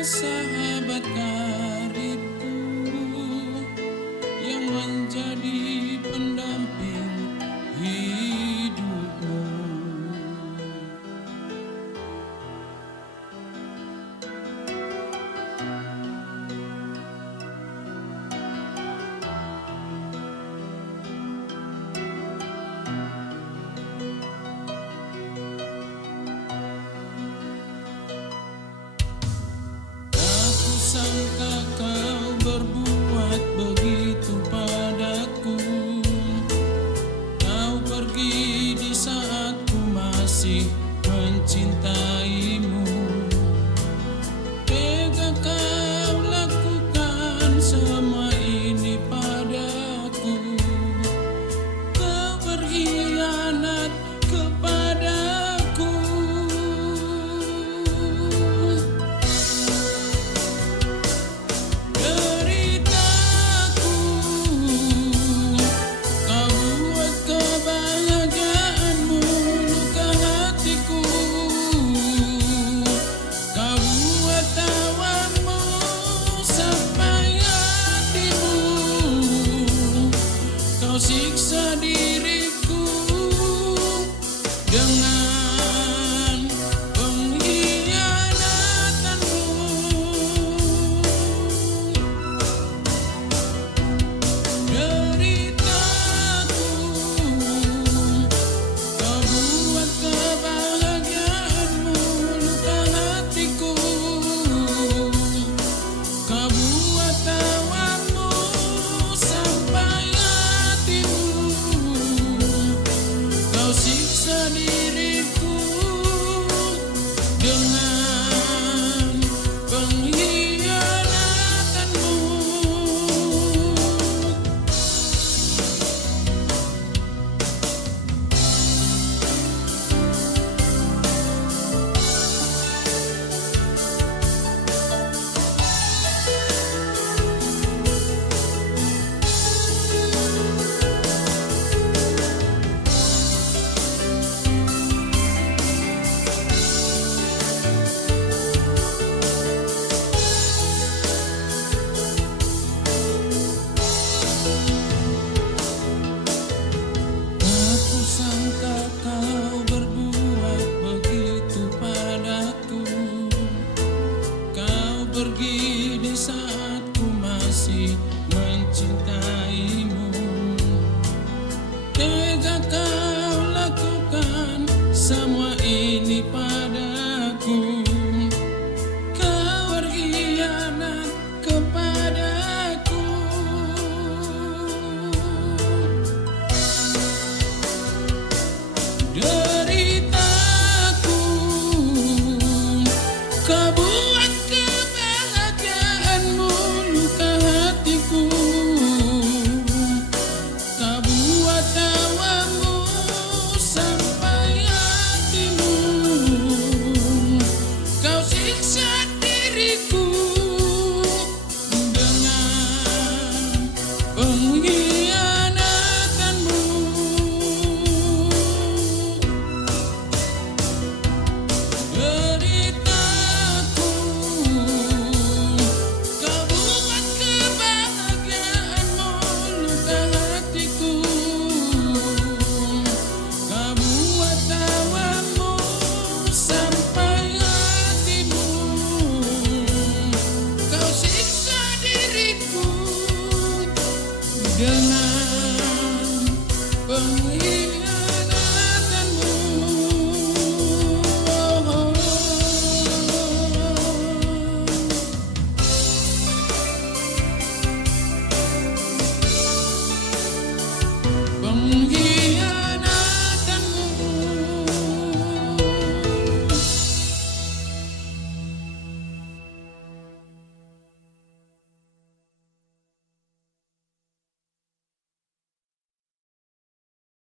sahabat karibku yang menjadi pendamping hidupmu. Sangka kau berbuat begitu padaku. Kau pergi di saat ku masih mencintaimu. Tega kau lakukan semua ini padaku. Kau berkhianat kepadaku. Siksa diriku dengan pengkhianatanmu. Deritaku kau buat kebahagiaanmu luka hatiku. Kau buat tawamu sampai siksa diriku dengan pengkhianatanmu. Sangka kau berbuat begitu padaku. Kau pergi di saat ku masih mencintaimu. Tega kau lakukan semua ini padaku. Kau berkhianat kepadaku. Deritaku kau buat kebahagiaanmu luka hatiku. Kau buat tawamu sampai hatimu. Kau siksa diriku